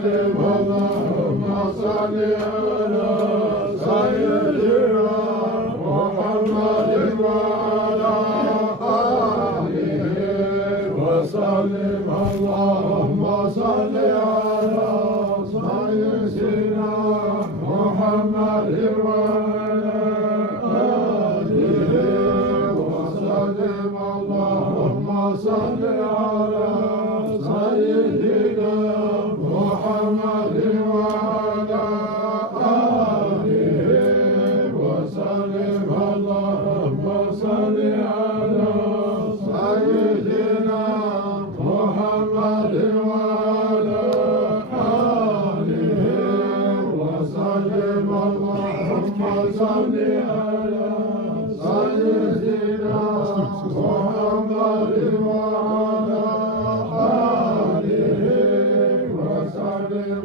وسلم اللهم صل على سيدنا محمد وعلى آله وسلم اللهم صل على سيدنا محمد وعلى آله وسلم اللهم صل على سيدنا محمد وعلى آله وسلم اللهم صل على سيدنا محمد وعلى آله وسلم اللهم صل على سيدنا محمد وعلى آله وسلم